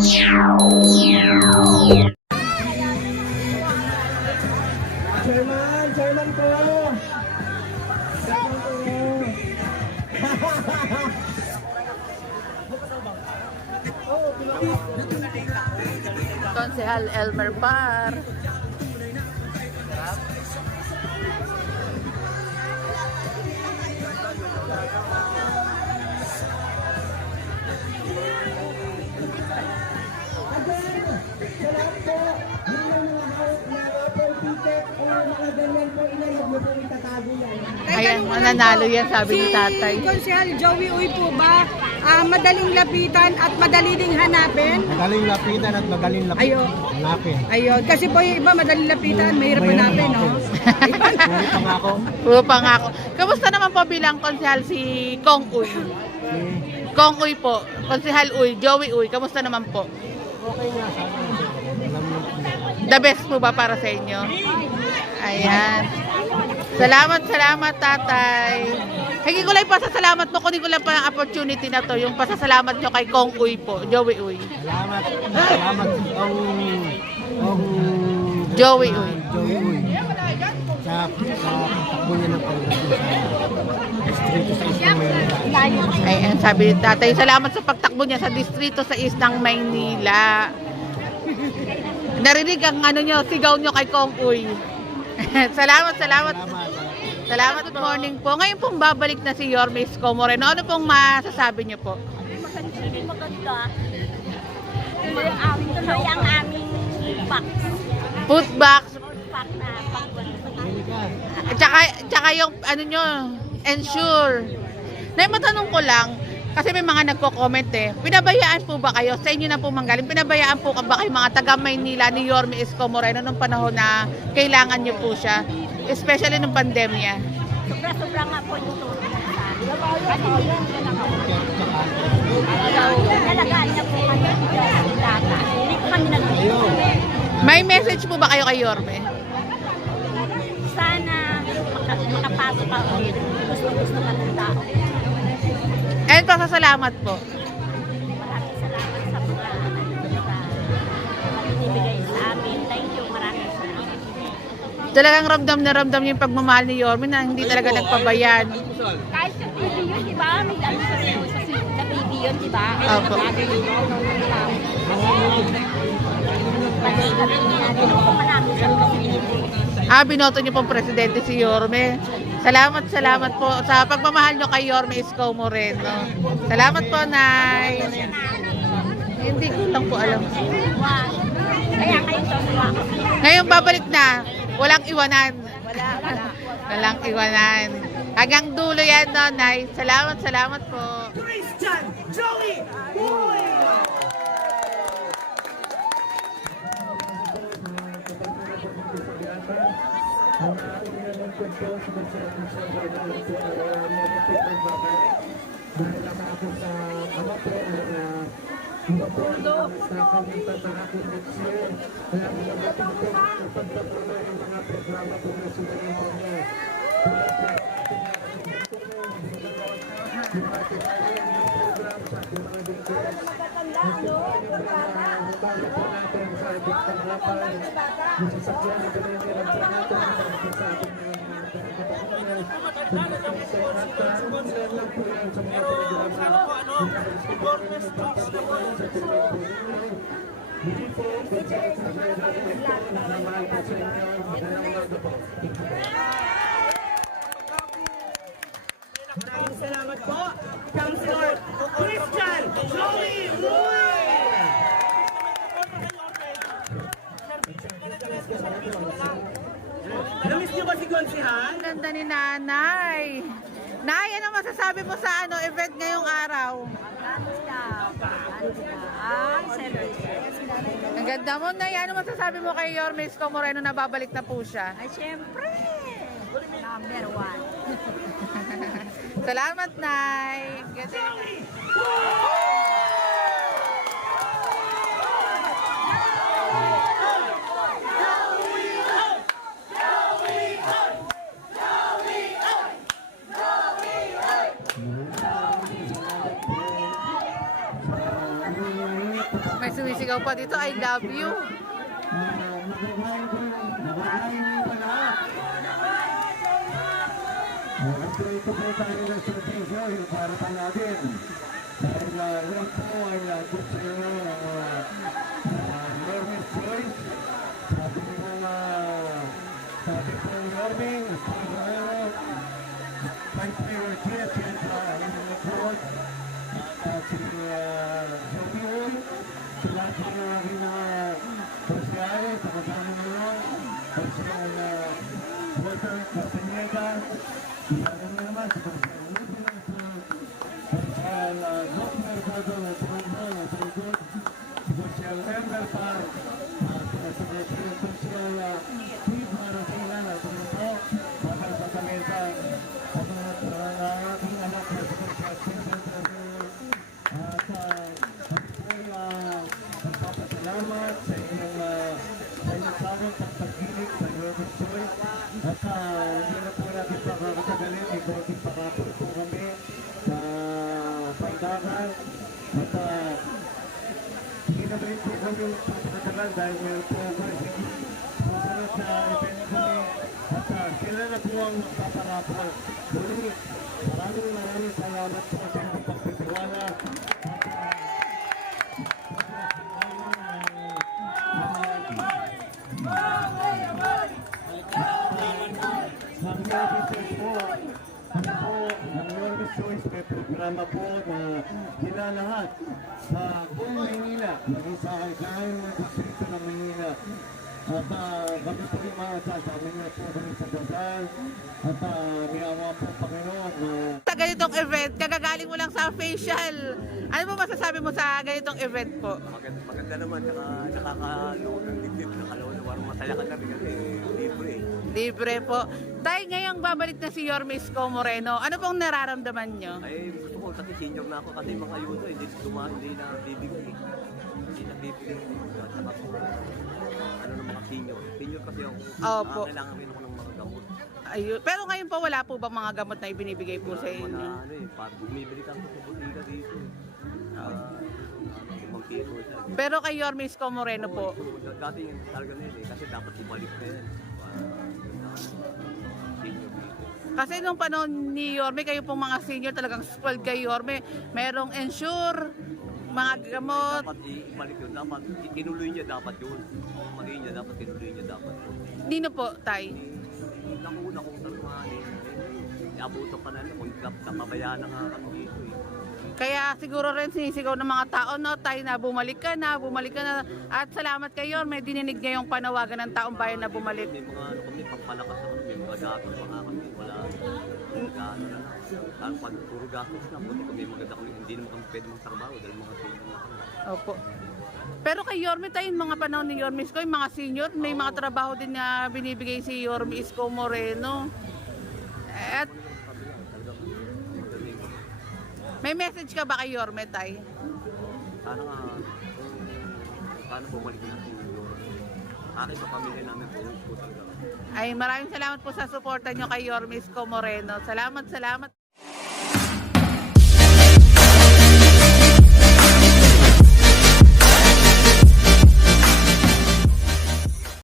Chairman ko. Konsehal Elmer Par. Ayan, mananalo yan, sabi ni tatay. Si Konsehal Joey Uy po ba, madaling lapitan at madali ding hanapin? Madaling lapitan at madaling hanapin. Ayun, kasi po yung iba madaling lapitan, mahirap hanapin, no? Puro pangako. Puro pangako. Kamusta naman po bilang konsehal si Kong Uy? Kong Uy po, Konsehal Uy, Joey Uy, kamusta naman po? Okay nga sana. The best po ba para sa inyo? Ayan. Salamat tatay. Hingi ko lang yung pasasalamat mo, kunin ko lang pa ang opportunity na to, yung pasasalamat nyo kay Kong Uy po, Joey Uy. Salamat Joey Uy. Sa pagtakbo niya ng distrito sa East ng Maynila. Ayan, sabi ni tatay, salamat sa pagtakbo niya sa distrito sa East ng Maynila. Narinig ang ano nyo, sigaw nyo kay Kong Uy. Salamat. Good morning po. Ngayon pong babalik na si Yorme Isko Moreno. Ano pong masasabi niyo po? Maganda. Tuloy ang aming box. Food box. Pack na pang-wala. Tsaka yung ano nyo, ensure. Matanong ko lang, kasi may mga nagko-comment pinabayaan po ba kayo? Sa inyo na po manggaling, pinabayaan po ba kayo mga taga Maynila ni Yorme Isko Moreno nung panahon na kailangan nyo po siya? Especially nung pandemya. Sobra-sobra nga po yung tulong sa amin. Kasi hindi nalagaan na po kami ng data. Hindi ko kami nag-iwan. May message po ba kayo kay Yorme? Sana makapasok pa ulit. Gusto ka ng tao. And pasasalamat po. Maraming salamat sa mga binibigay sa amin. Thank you. Maraming salamat. Talagang ramdam yung pagmamahal ni Yorme na hindi talaga nagpabayan. Kahit sa TV yun, di ba? May ano sa TV yun, di ba? Opo. Binoto niyo pong presidente si Yorme. Salamat po sa pagmamahal niyo kay Yorme Isko Moreno. Salamat po, Nay. Hindi ko lang po alam. Kaya kayo tuwa. Ngayon babalik na. Walang iwanan. Wala. Walang iwanan. Hanggang dulo yan, no, Nay. Salamat po. Christian Joey Uy! Maraming salamat po, Councilor Christian Joey Uy! Namiss niyo ba si Konsehal? Ang ganda ni Nanay. Nay, ano masasabi mo sa event ngayong araw? Ang ganda mo, Nay. Ano masasabi mo kay Yorme Isko Moreno na babalik na po siya? Ay, syempre. Number 1. Salamat, Nay. May sumisigaw pa dito, I love you. Ito po tayo ng strategyo, yung para pa natin. Dahil yan po ay nandun sa inyo ng Norman's Choice. Sabi po Norman, fight for your kids, yan sa inyong report. At si Joey Wood, sila po yung aking mga konsyari, sa kasama ngayon. Konsyari Walter Castaneda, alam mo naman, si Konsyari Lupinas, Konsyari Dr. Bodo Natrungo, si Konsyari Ember Par, si Konsyari Steve Marasila Natrungo, para sa kamesa, at ang aking anak na si Konsyari at nagpapasalamat sa inyong sagang pagpagkilig sa Norman's Choice at hindi na po natin pakakatagalin, may konting pakapos po kami sa pandakan at hindi na rin po kami pakakatagal dahil meron po susunod sa event kami at sila na po ang magpaparapol. Muli, maraming salamat po sa inyong pagtitiwala. Ang Norman's Choice may programa po na ginalahat sa buong Maynila, maging sa kahit mga distrito ng Maynila. At kami po yung mga sasama niyo po kami sa dasal at may awa po Panginoon na Sa ganitong event, kagagaling mo lang sa facial. Ano mo masasabi mo sa ganitong event po? Maganda naman, nakakaloon ng dibdib, nakakaloon na parang masaya ka na rin kasi libre eh. Libre po. Tay, ngayong babalik na si Yorme Isko Moreno, ano pong nararamdaman nyo? Ay gusto ko kasi senior na ako kasi mga yuno hindi na bibigay. Hindi na bibigay. At saka po, ano ng mga senior. Senior kasi ako, Opo. kailangan rin ako ng mga gamot. Ayun. Pero ngayon po wala po ba mga gamot na ibinibigay po sa inyo? Ano eh, pag bumibili ka sa butika dito. Limang piso siya. Pero kay Yorme Isko Moreno po, Dati yung talaga na yun eh, kasi dapat ibalik na yan. Senior dito. kasi nung panahon ni Yorme, kayo pong mga senior talagang spoiled kay Yorme. Merong insure, mga gamot. Dapat ibalik yun, dapat tinuloy niya dapat yun. Magiging niya dapat tinuloy niya dapat yun. Nino po, Tay? Nakuna kong taluhan eh. Abuto pa na kung napabayaan na nga kami dito eh. Kaya siguro rin sinisigaw ng mga tao, no, Tay, na bumalik ka na. At salamat kay Yorme, dininig niya yung panawagan ng taong bayan na bumalik. May mga ano kami, pagpalakas na kami, may mga gatos pa nga kami, wala gano'n na. Lalo pag puro gatos na, buti kami maganda kami, hindi naman kami pwede magtrabaho dahil mga senior na kami. Opo. Pero kay Yorme, Tay, yung mga panahon ni Yorme Isko, yung mga senior, may mga trabaho din na binibigay si Yorme Isko Moreno. At may message ka ba kay Yorme, Tay? Sana nga, sana bumalik na si Yorme. Akin sa pamilya namin po talaga. Ay, maraming salamat po sa suporta nyo kay Yorme Isko Moreno. Salamat.